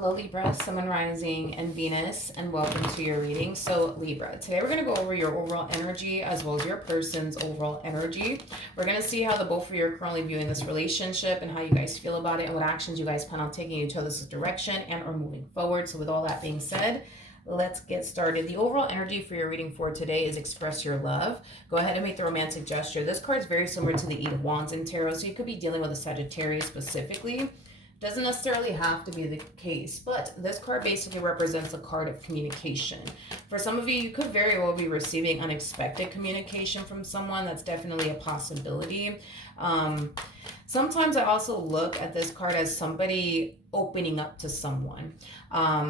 Hello Libra, Sun, Rising, and Venus, and welcome to your reading. So Libra, today we're going to go over your overall energy as well as your person's overall energy. We're going to see how the both of you are currently viewing this relationship and how you guys feel about it and what actions you guys plan on taking in each other's direction and or moving forward. So with all that being said, let's get started. The overall energy for your reading for today is express your love. Go ahead and make the romantic gesture. This card is very similar to the Eight of Wands in Tarot, so you could be dealing with a Sagittarius specifically. Doesn't necessarily have to be the case, but this card basically represents a card of communication. For some of you, you could very well be receiving unexpected communication from someone. That's definitely a possibility. Sometimes I also look at this card as somebody opening up to someone.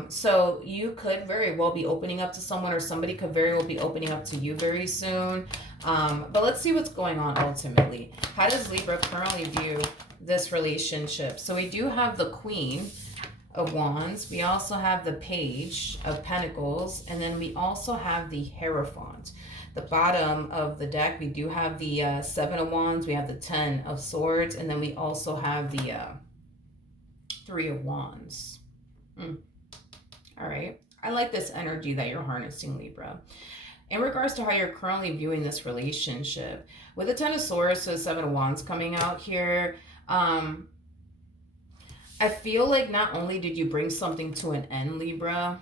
So you could very well be opening up to someone, or somebody could very well be opening up to you very soon. But let's see what's going on ultimately. How does Libra currently view this relationship? So we do have the Queen of Wands. We also have the Page of Pentacles. And then we also have the Hierophant. The bottom of the deck, we do have the Seven of Wands. We have the Ten of Swords. And then we also have the Three of Wands. All right. I like this energy that you're harnessing, Libra. In regards to how you're currently viewing this relationship, with the Ten of Swords to the Seven of Wands coming out here, I feel like not only did you bring something to an end, Libra,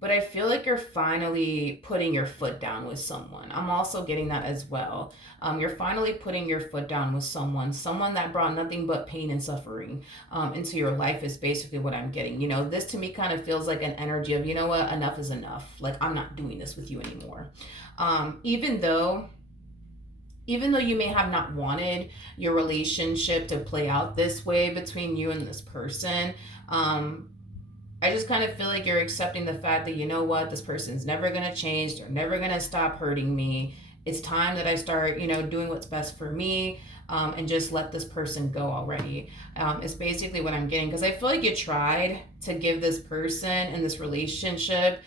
but I feel like you're finally putting your foot down with someone. I'm also getting that as well. You're finally putting your foot down with someone that brought nothing but pain and suffering into your life is basically what I'm getting. You know, this to me kind of feels like an energy of, you know what, enough is enough. Like, I'm not doing this with you anymore. Even though you may have not wanted your relationship to play out this way between you and this person, I just kind of feel like you're accepting the fact that, you know what, this person's never going to change. They're never going to stop hurting me. It's time that I start, doing what's best for me, and just let this person go already. It's basically what I'm getting, because I feel like you tried to give this person in this relationship,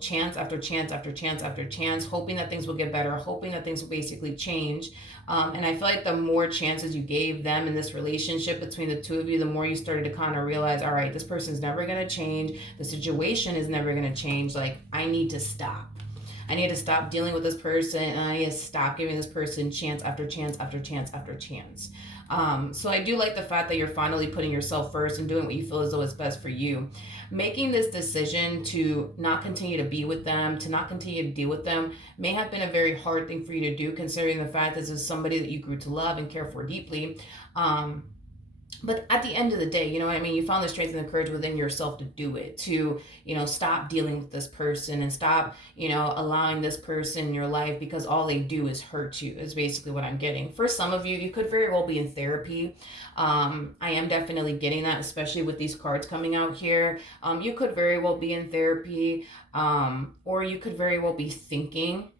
chance after chance after chance after chance, hoping that things will get better, hoping that things will basically change. And I feel like the more chances you gave them in this relationship between the two of you, the more you started to kind of realize, all right, this person's never going to change. The situation is never going to change. Like, I need to stop. I need to stop dealing with this person, and I need to stop giving this person chance after chance after chance after chance. So I do like the fact that you're finally putting yourself first and doing what you feel as though is best for you. Making this decision to not continue to be with them, to not continue to deal with them, may have been a very hard thing for you to do, considering the fact that this is somebody that you grew to love and care for deeply. But at the end of the day, you know what I mean? You found the strength and the courage within yourself to do it, to, stop dealing with this person and stop, allowing this person in your life, because all they do is hurt you, is basically what I'm getting. For some of you, you could very well be in therapy. I am definitely getting that, especially with these cards coming out here. You could very well be in therapy, or you could very well be thinking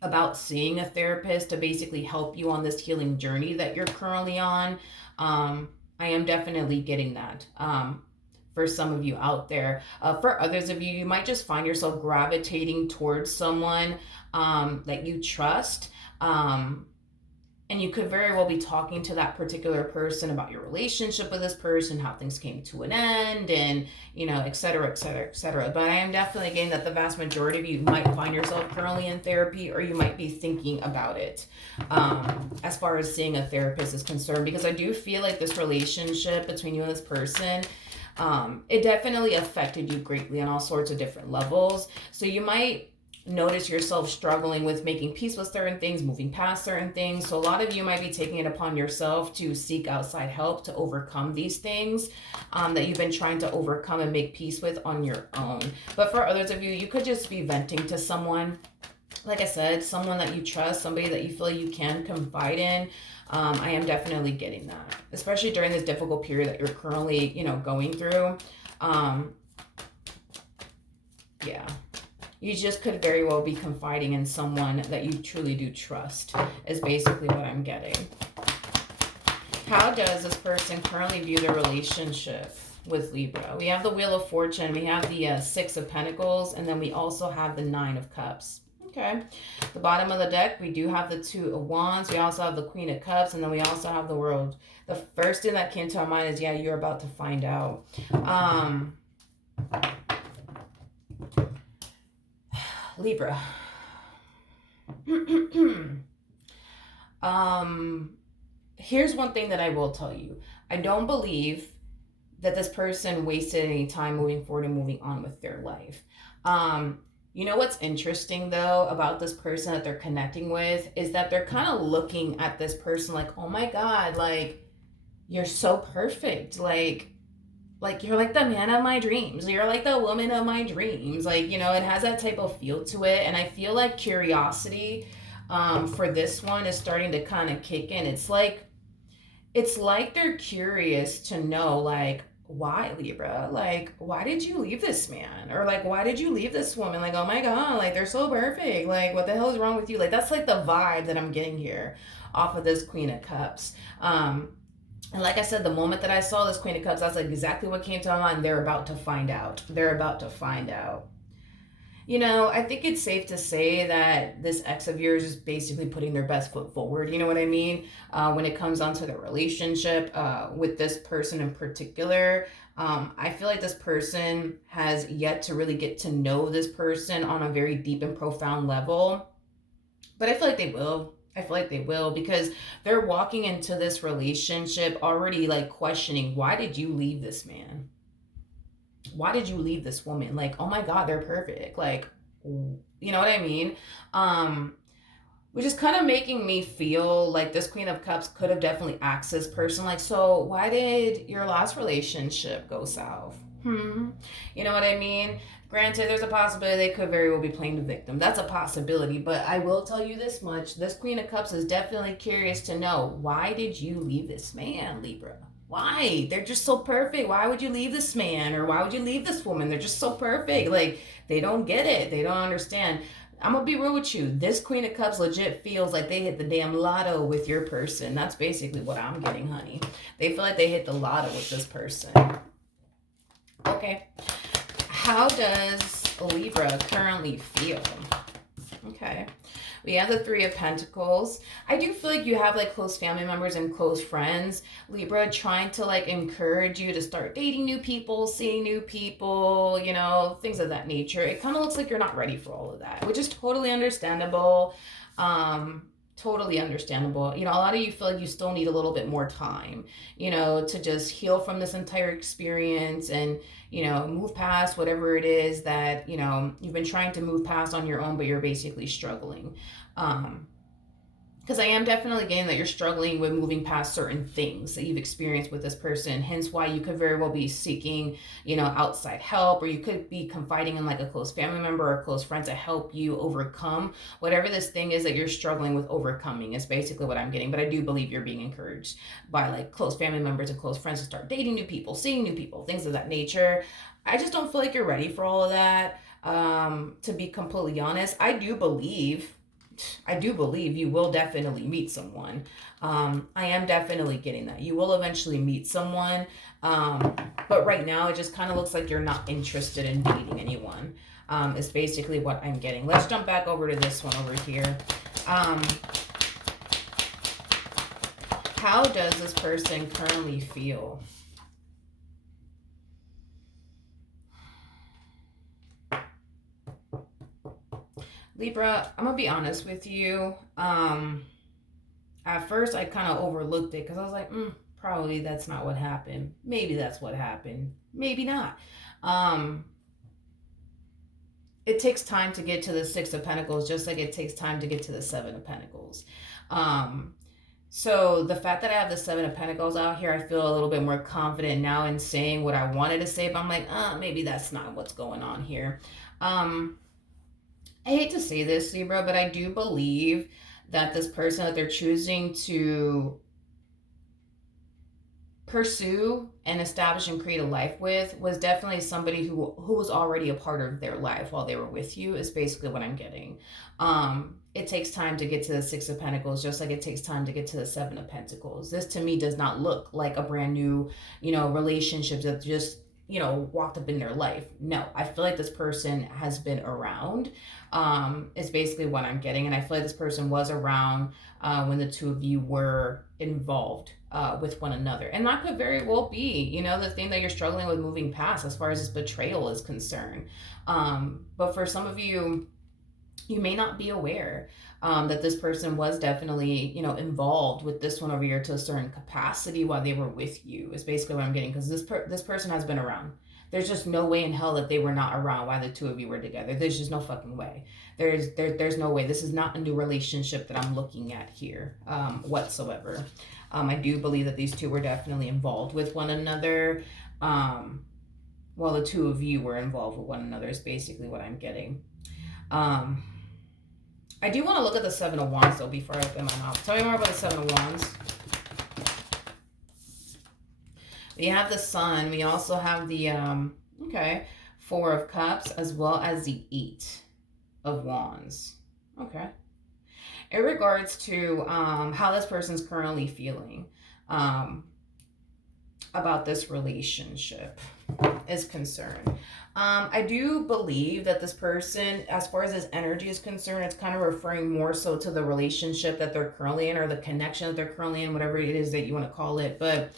about seeing a therapist to basically help you on this healing journey that you're currently on. I am definitely getting that for some of you out there. For others of you, you might just find yourself gravitating towards someone that you trust. And you could very well be talking to that particular person about your relationship with this person, how things came to an end, and, et cetera, et cetera, et cetera. But I am definitely getting that the vast majority of you might find yourself currently in therapy, or you might be thinking about it as far as seeing a therapist is concerned, because I do feel like this relationship between you and this person, it definitely affected you greatly on all sorts of different levels. So you might notice yourself struggling with making peace with certain things, moving past certain things. So a lot of you might be taking it upon yourself to seek outside help to overcome these things that you've been trying to overcome and make peace with on your own. But for others of you, you could just be venting to someone. Like I said, someone that you trust, somebody that you feel you can confide in. I am definitely getting that, especially during this difficult period that you're currently, going through. Yeah. You just could very well be confiding in someone that you truly do trust, is basically what I'm getting. How does this person currently view their relationship with Libra? We have the Wheel of Fortune, we have the Six of Pentacles, and then we also have the Nine of Cups. Okay. The bottom of the deck, we do have the Two of Wands. We also have the Queen of Cups, and then we also have the World. The first thing that came to my mind is, yeah, you're about to find out. Libra. Here's one thing that I will tell you. I don't believe that this person wasted any time moving forward and moving on with their life. You know what's interesting though about this person that they're connecting with is that they're kind of looking at this person like, oh my God, like you're so perfect. Like you're like the man of my dreams. You're like the woman of my dreams. Like, you know, it has that type of feel to it. And I feel like curiosity for this one is starting to kind of kick in. It's like they're curious to know, like, why, Libra? Like, why did you leave this man? Or like, why did you leave this woman? Like, oh my God, like they're so perfect. Like, what the hell is wrong with you? Like, that's like the vibe that I'm getting here off of this Queen of Cups. And like I said, the moment that I saw this Queen of Cups, that's like exactly what came to my mind. They're about to find out. They're about to find out. You know, I think it's safe to say that this ex of yours is basically putting their best foot forward. You know what I mean? When it comes onto the relationship with this person in particular, I feel like this person has yet to really get to know this person on a very deep and profound level. But I feel like they will. I feel like they will because they're walking into this relationship already like questioning, why did you leave this man? Why did you leave this woman? Like, oh my God, they're perfect. Like, you know what I mean? Which is kind of making me feel like this Queen of Cups could have definitely asked this person, like, so why did your last relationship go south? You know what I mean? Granted, there's a possibility they could very well be playing the victim. That's a possibility, but I will tell you this much. This Queen of Cups is definitely curious to know, why did you leave this man, Libra? Why? They're just so perfect. Why would you leave this man? Or why would you leave this woman? They're just so perfect. Like, they don't get it. They don't understand. I'm gonna be real with you. This Queen of Cups legit feels like they hit the damn lotto with your person. That's basically what I'm getting, honey. They feel like they hit the lotto with this person. Okay. How does Libra currently feel? Okay. We have the Three of Pentacles. I do feel like you have like close family members and close friends, Libra, trying to like encourage you to start dating new people, seeing new people, you know, things of that nature. It kind of looks like you're not ready for all of that, which is totally understandable. Totally understandable. You know, a lot of you feel like you still need a little bit more time, you know, to just heal from this entire experience and, you know, move past whatever it is that, you know, you've been trying to move past on your own, but you're basically struggling. Because I am definitely getting that you're struggling with moving past certain things that you've experienced with this person. Hence why you could very well be seeking, you know, outside help, or you could be confiding in like a close family member or a close friend to help you overcome whatever this thing is that you're struggling with overcoming is basically what I'm getting. But I do believe you're being encouraged by like close family members and close friends to start dating new people, seeing new people, things of that nature. I just don't feel like you're ready for all of that. To be completely honest, I do believe you will definitely meet someone. I am definitely getting that. You will eventually meet someone. But right now, it just kind of looks like you're not interested in dating anyone. Is basically what I'm getting. Let's jump back over to this one over here. How does this person currently feel? Libra, I'm gonna be honest with you. At first I kind of overlooked it because I was like, probably that's not what happened. Maybe that's what happened. Maybe not. It takes time to get to the Six of Pentacles, just like it takes time to get to the Seven of Pentacles. So the fact that I have the Seven of Pentacles out here, I feel a little bit more confident now in saying what I wanted to say, but I'm like, maybe that's not what's going on here. I hate to say this, Libra, but I do believe that this person that they're choosing to pursue and establish and create a life with was definitely somebody who was already a part of their life while they were with you, is basically what I'm getting. It takes time to get to the Six of Pentacles, just like it takes time to get to the Seven of Pentacles. This to me does not look like a brand new, relationship that just, walked up in their life. No, I feel like this person has been around, is basically what I'm getting. And I feel like this person was around when the two of you were involved with one another. And that could very well be, the thing that you're struggling with moving past as far as this betrayal is concerned. But for some of you, you may not be aware that this person was definitely, involved with this one over here to a certain capacity while they were with you, is basically what I'm getting. Because this person has been around. There's just no way in hell that they were not around while the two of you were together. There's just no fucking way. There's no way. This is not a new relationship that I'm looking at here whatsoever. I do believe that these two were definitely involved with one another. While the two of you were involved with one another is basically what I'm getting. I do want to look at the Seven of Wands, though, before I open my mouth. Tell me more about the Seven of Wands. We have the Sun. We also have the, Four of Cups, as well as the Eight of Wands. Okay. In regards to how this person's currently feeling about this relationship is concerned. I do believe that this person, as far as his energy is concerned, it's kind of referring more so to the relationship that they're currently in, or the connection that they're currently in, whatever it is that you want to call it. But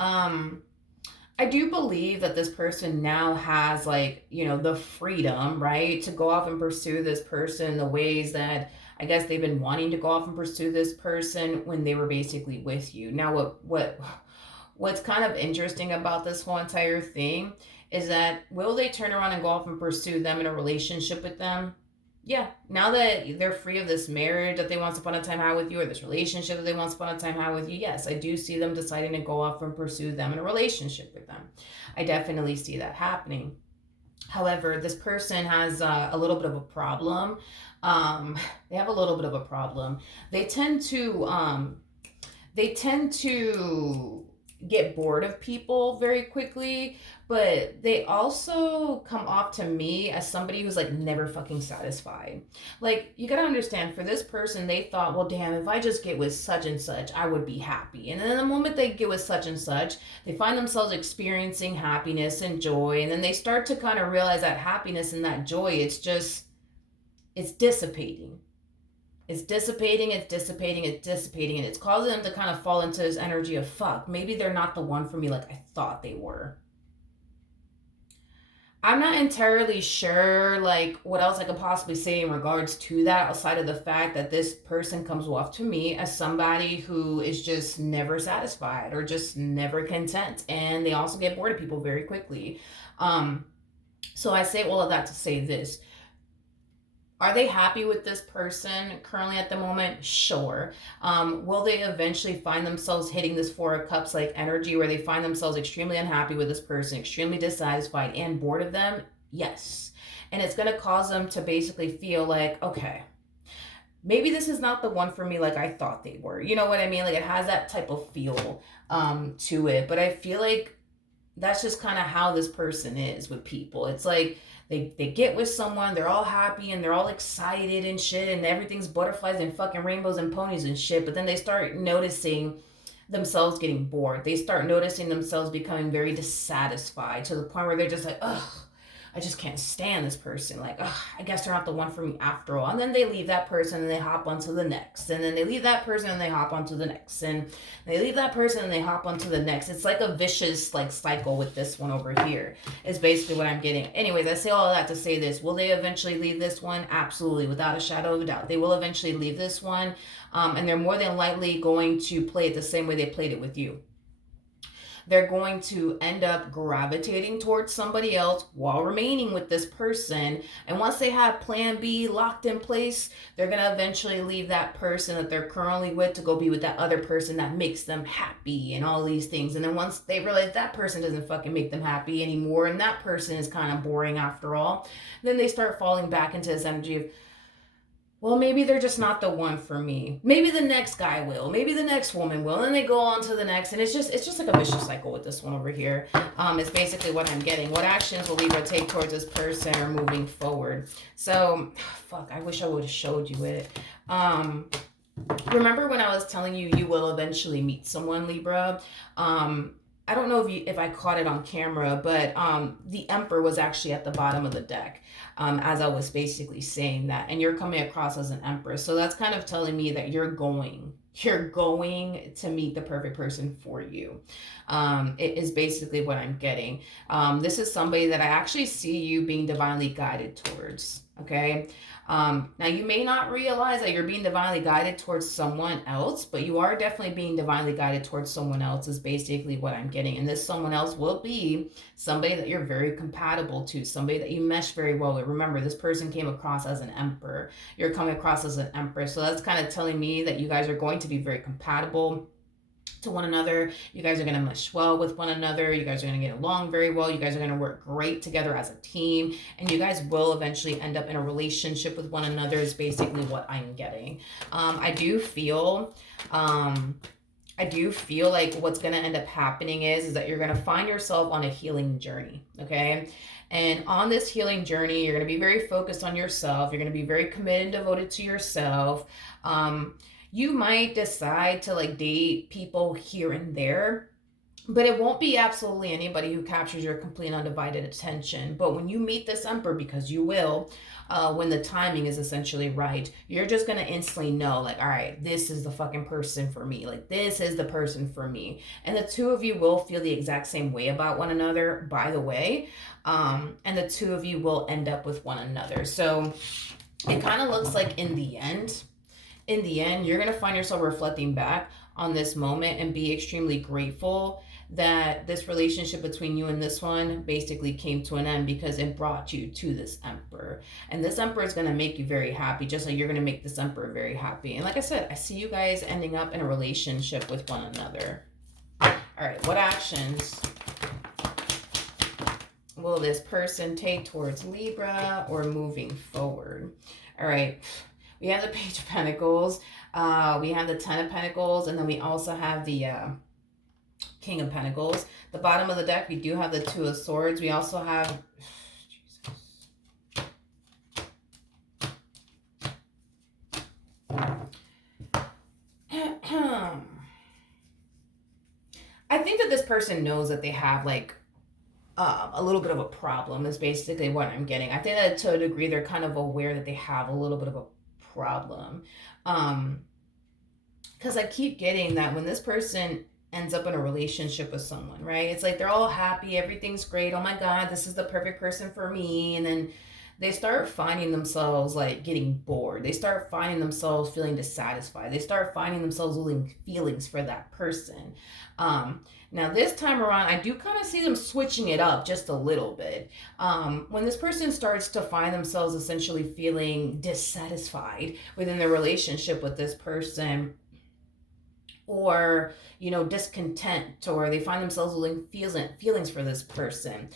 I do believe that this person now has, the freedom, right, to go off and pursue this person the ways that I guess they've been wanting to go off and pursue this person when they were basically with you. Now, what's kind of interesting about this whole entire thing is that, will they turn around and go off and pursue them in a relationship with them? Yeah. Now that they're free of this marriage that they once upon a time had with you, or this relationship that they once upon a time had with you, yes, I do see them deciding to go off and pursue them in a relationship with them. I definitely see that happening. However, this person has a little bit of a problem. They have a little bit of a problem. They tend to get bored of people very quickly, but they also come off to me as somebody who's never fucking satisfied. You gotta understand, for this person, they thought, well, damn, if I just get with such and such, I would be happy. And then the moment they get with such and such, they find themselves experiencing happiness and joy, and then they start to kind of realize that happiness and that joy, it's dissipating. It's dissipating, and it's causing them to kind of fall into this energy of, fuck, maybe they're not the one for me like I thought they were. I'm not entirely sure, what else I could possibly say in regards to that, outside of the fact that this person comes off to me as somebody who is just never satisfied or just never content. And they also get bored of people very quickly. So I say all of that to say this. Are they happy with this person currently at the moment? Sure. Will they eventually find themselves hitting this Four of Cups energy where they find themselves extremely unhappy with this person, extremely dissatisfied and bored of them? Yes. And it's going to cause them to basically feel okay, maybe this is not the one for me like I thought they were. You know what I mean? It has that type of feel to it. But I feel like that's just kind of how this person is with people. It's they get with someone, they're all happy and they're all excited and shit, and everything's butterflies and fucking rainbows and ponies and shit, but then they start noticing themselves getting bored. They start noticing themselves becoming very dissatisfied to the point where they're just ugh, I just can't stand this person. Ugh, I guess they're not the one for me after all. And then they leave that person and they hop onto the next. And then they leave that person and they hop onto the next. And they leave that person and they hop onto the next. It's like a vicious cycle with this one over here is basically what I'm getting. Anyways, I say all of that to say this. Will they eventually leave this one? Absolutely, without a shadow of a doubt. They will eventually leave this one. And they're more than likely going to play it the same way they played it with you. They're going to end up gravitating towards somebody else while remaining with this person. And once they have plan B locked in place, they're going to eventually leave that person that they're currently with to go be with that other person that makes them happy and all these things. And then once they realize that person doesn't fucking make them happy anymore and that person is kind of boring after all, then they start falling back into this energy of, well, maybe they're just not the one for me. Maybe the next guy will. Maybe the next woman will. And then they go on to the next. And it's just like a vicious cycle with this one over here. It's basically what I'm getting. What actions will Libra take towards this person or moving forward? So, fuck, I wish I would have showed you it. Remember when I was telling you, you will eventually meet someone, Libra? I don't know if I caught it on camera, but the Emperor was actually at the bottom of the deck, as I was basically saying that, and you're coming across as an Empress. So that's kind of telling me that you're going to meet the perfect person for you. It is basically what I'm getting. This is somebody that I actually see you being divinely guided towards. Okay. Now, you may not realize that you're being divinely guided towards someone else, but you are definitely being divinely guided towards someone else, is basically what I'm getting. And this someone else will be somebody that you're very compatible to, somebody that you mesh very well with. Remember, this person came across as an emperor. You're coming across as an empress. So that's kind of telling me that you guys are going to be very compatible to one another. You guys are going to mesh well with one another. You guys are going to get along very well. You guys are going to work great together as a team, and you guys will eventually end up in a relationship with one another, is basically what I'm getting. I do feel like what's going to end up happening is that you're going to find yourself on a healing journey. Okay. And on this healing journey, you're going to be very focused on yourself. You're going to be very committed and devoted to yourself. You might decide to like date people here and there, but it won't be absolutely anybody who captures your complete undivided attention. But when you meet this emperor, because you will, when the timing is essentially right, you're just going to instantly know, like, all right, this is the fucking person for me. Like, this is the person for me. And the two of you will feel the exact same way about one another, by the way. And the two of you will end up with one another. So it kind of looks like in the end, you're going to find yourself reflecting back on this moment and be extremely grateful that this relationship between you and this one basically came to an end, because it brought you to this emperor. And this emperor is going to make you very happy, just like you're going to make this emperor very happy. And like I said, I see you guys ending up in a relationship with one another. All right, what actions will this person take towards Libra or moving forward? All right. We have the Page of Pentacles, we have the Ten of Pentacles, and then we also have the King of Pentacles. The bottom of the deck, we do have the Two of Swords. We also have... I think that this person knows that they have like a little bit of a problem, is basically what I'm getting. I think that to a degree they're kind of aware that they have a little bit of a problem, because I keep getting that when this person ends up in a relationship with someone, right, it's like they're all happy, everything's great, oh my god, this is the perfect person for me, and then they start finding themselves like getting bored. They start finding themselves feeling dissatisfied. They start finding themselves losing feelings for that person. Now this time around, I do kind of see them switching it up just a little bit. When this person starts to find themselves essentially feeling dissatisfied within their relationship with this person, or discontent, or they find themselves losing feelings for this person,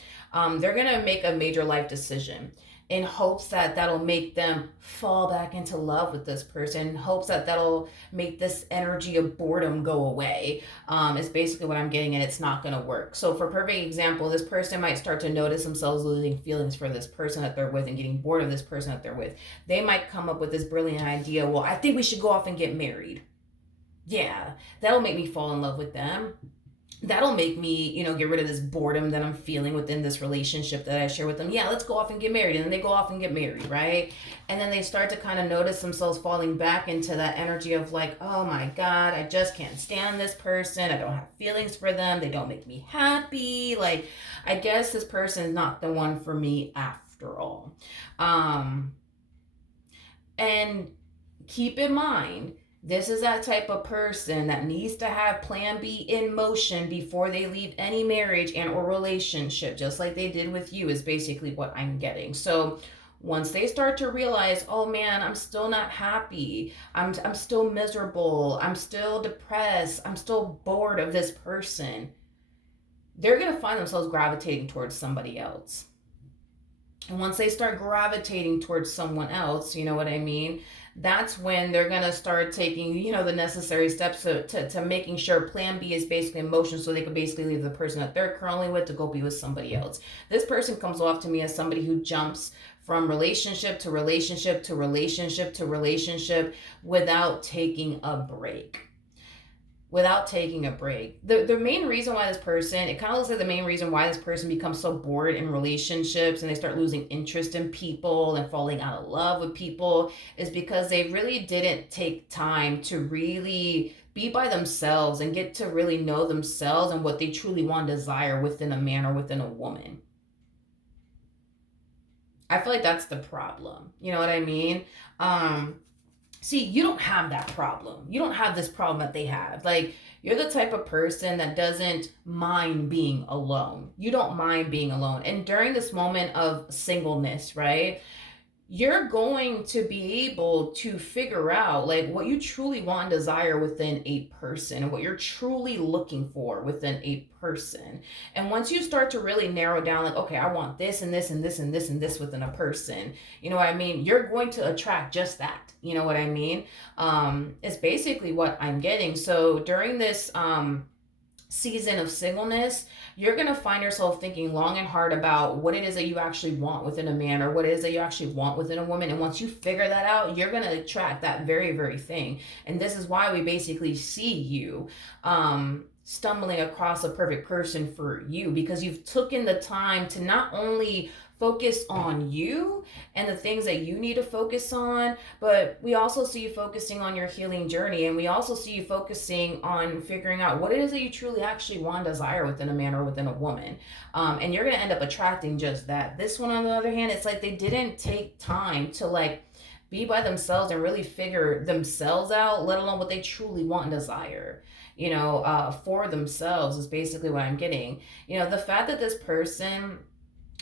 they're gonna make a major life decision in hopes that that'll make them fall back into love with this person, in hopes that that'll make this energy of boredom go away. It's basically what I'm getting, and it's not going to work. So for perfect example, this person might start to notice themselves losing feelings for this person that they're with and getting bored of this person that they're with. They might come up with this brilliant idea, well, I think we should go off and get married. Yeah, that'll make me fall in love with them. That'll make me, get rid of this boredom that I'm feeling within this relationship that I share with them. Yeah, let's go off and get married. And then they go off and get married, right? And then they start to kind of notice themselves falling back into that energy of like, oh my God, I just can't stand this person. I don't have feelings for them. They don't make me happy. Like, I guess this person is not the one for me after all. And keep in mind, this is that type of person that needs to have plan B in motion before they leave any marriage and or relationship, just like they did with you, is basically what I'm getting. So once they start to realize, oh man, I'm still not happy, I'm still miserable, I'm still depressed, I'm still bored of this person, they're going to find themselves gravitating towards somebody else. And once they start gravitating towards someone else, you know what I mean? That's when they're going to start taking, the necessary steps to making sure plan B is basically in motion, so they can basically leave the person that they're currently with to go be with somebody else. This person comes off to me as somebody who jumps from relationship to relationship to relationship to relationship without taking a break. without taking a break. The main reason why this person, it kind of looks like the main reason why this person becomes so bored in relationships and they start losing interest in people and falling out of love with people is because they really didn't take time to really be by themselves and get to really know themselves and what they truly want to desire within a man or within a woman. I feel like that's the problem. You know what I mean? Um, See, you don't have that problem. You don't have this problem that they have. Like, you're the type of person that doesn't mind being alone. You don't mind being alone. And during this moment of singleness, right? You're going to be able to figure out like what you truly want and desire within a person and what you're truly looking for within a person. And once you start to really narrow down like, okay, I want this and this and this and this and this within a person, you know what I mean, you're going to attract just that. You know what I mean? It's basically what I'm getting. So during this season of singleness, you're going to find yourself thinking long and hard about what it is that you actually want within a man or what it is that you actually want within a woman. And once you figure that out, you're going to attract that very, very thing. And this is why we basically see you stumbling across a perfect person for you, because you've taken the time to not only focus on you and the things that you need to focus on, but we also see you focusing on your healing journey, and we also see you focusing on figuring out what it is that you truly actually want and desire within a man or within a woman. And you're going to end up attracting just that. This one, on the other hand, it's like they didn't take time to like be by themselves and really figure themselves out, let alone what they truly want and desire, for themselves is basically what I'm getting. The fact that this person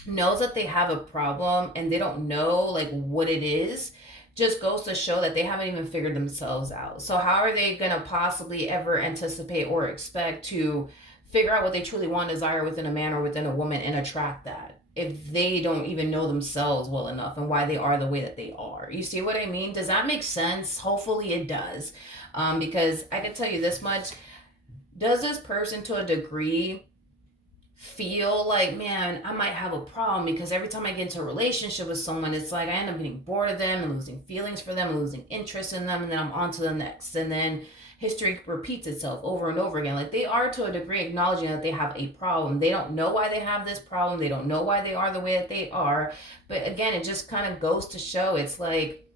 knows that they have a problem and they don't know like what it is just goes to show that they haven't even figured themselves out. So how are they going to possibly ever anticipate or expect to figure out what they truly want, desire within a man or within a woman and attract that if they don't even know themselves well enough and why they are the way that they are? You see what I mean? Does that make sense? Hopefully it does. Because I can tell you this much. Does this person to a degree feel like, man, I might have a problem because every time I get into a relationship with someone, it's like I end up getting bored of them and losing feelings for them and losing interest in them, and then I'm on to the next, and then history repeats itself over and over again. Like, they are to a degree acknowledging that they have a problem. They don't know why they have this problem. They don't know why they are the way that they are. But again, it just kind of goes to show, it's like,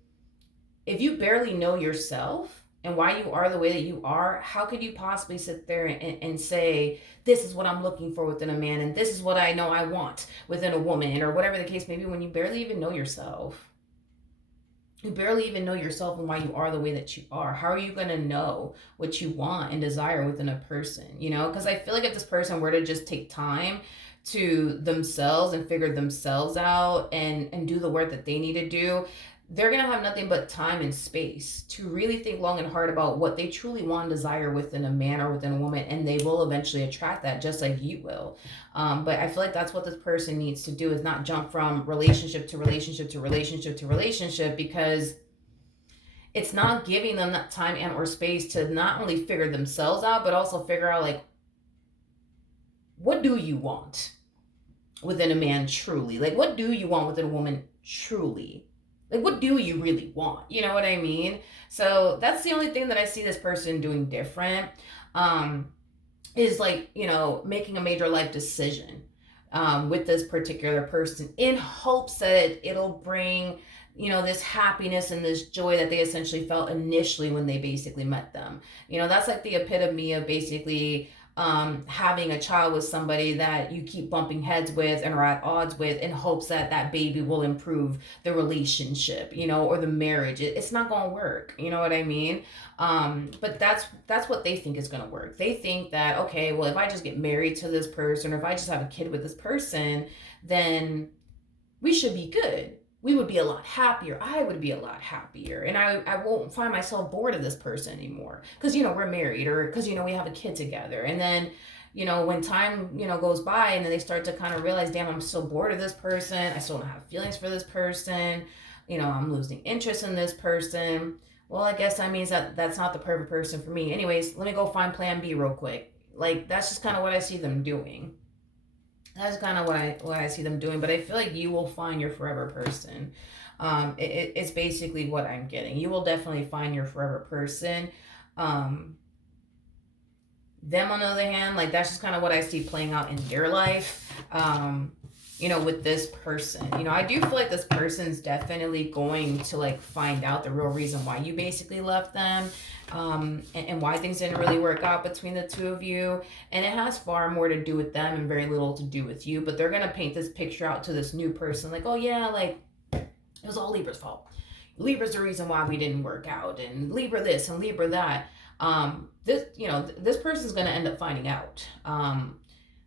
if you barely know yourself and why you are the way that you are, how could you possibly sit there and say, this is what I'm looking for within a man, and this is what I know I want within a woman, or whatever the case may be, when you barely even know yourself? You barely even know yourself and why you are the way that you are. How are you going to know what you want and desire within a person? Because I feel like if this person were to just take time to themselves and figure themselves out and do the work that they need to do, they're going to have nothing but time and space to really think long and hard about what they truly want and desire within a man or within a woman, and they will eventually attract that just like you will. But I feel like that's what this person needs to do, is not jump from relationship to relationship to relationship to relationship, because it's not giving them that time and or space to not only figure themselves out, but also figure out, like, what do you want within a man truly? Like, what do you want within a woman truly? Like, what do you really want? You know what I mean? So that's the only thing that I see this person doing different, is like, making a major life decision with this particular person in hopes that it'll bring, this happiness and this joy that they essentially felt initially when they basically met them. That's like the epitome of basically having a child with somebody that you keep bumping heads with and are at odds with in hopes that that baby will improve the relationship, or the marriage. It's not going to work. You know what I mean? But that's what they think is going to work. They think that, okay, well, if I just get married to this person, or if I just have a kid with this person, then we should be good. We would be a lot happier. I would be a lot happier. And I won't find myself bored of this person anymore. Because, we're married, or because, we have a kid together. And then, when time, goes by, and then they start to kind of realize, damn, I'm so bored of this person. I still don't have feelings for this person. I'm losing interest in this person. Well, I guess that means that that's not the perfect person for me. Anyways, let me go find plan B real quick. Like, that's just kind of what I see them doing. That's kind of what I see them doing. But I feel like you will find your forever person. It's basically what I'm getting. You will definitely find your forever person. Them, on the other hand, like that's just kind of what I see playing out in their life. With this person, I do feel like this person's definitely going to like find out the real reason why you basically left them, and why things didn't really work out between the two of you. And it has far more to do with them and very little to do with you. But they're gonna paint this picture out to this new person, like, oh yeah, like it was all Libra's fault. Libra's the reason why we didn't work out, and Libra this and Libra that. This person's gonna end up finding out.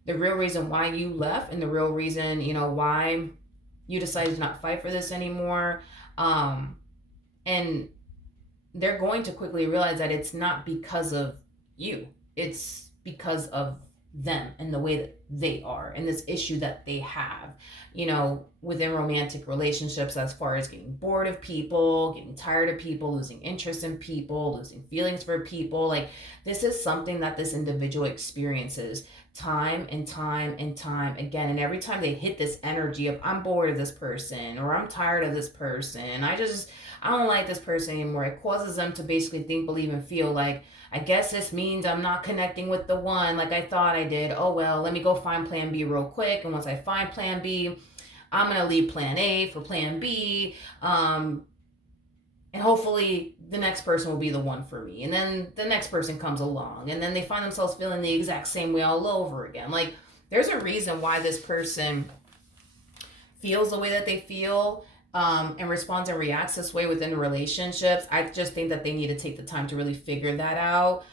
The real reason why you left, and the real reason, why you decided to not fight for this anymore. And they're going to quickly realize that it's not because of you. It's because of them and the way that they are and this issue that they have, within romantic relationships, as far as getting bored of people, getting tired of people, losing interest in people, losing feelings for people. Like, this is something that this individual experiences time and time and time again. And every time they hit this energy of, I'm bored of this person, or I'm tired of this person, I don't like this person anymore, it causes them to basically think, believe, and feel like, I guess this means I'm not connecting with the one like I thought I did. Oh well, let me go find plan B real quick. And once I find plan B, I'm going to leave plan A for plan B. And hopefully the next person will be the one for me. And then the next person comes along, and then they find themselves feeling the exact same way all over again. Like, there's a reason why this person feels the way that they feel, and responds and reacts this way within relationships. I just think that they need to take the time to really figure that out,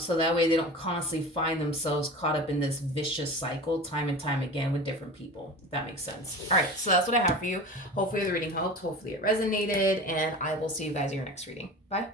so that way they don't constantly find themselves caught up in this vicious cycle time and time again with different people, if that makes sense. All right, so that's what I have for you. Hopefully the reading helped. Hopefully it resonated, and I will see you guys in your next reading. Bye.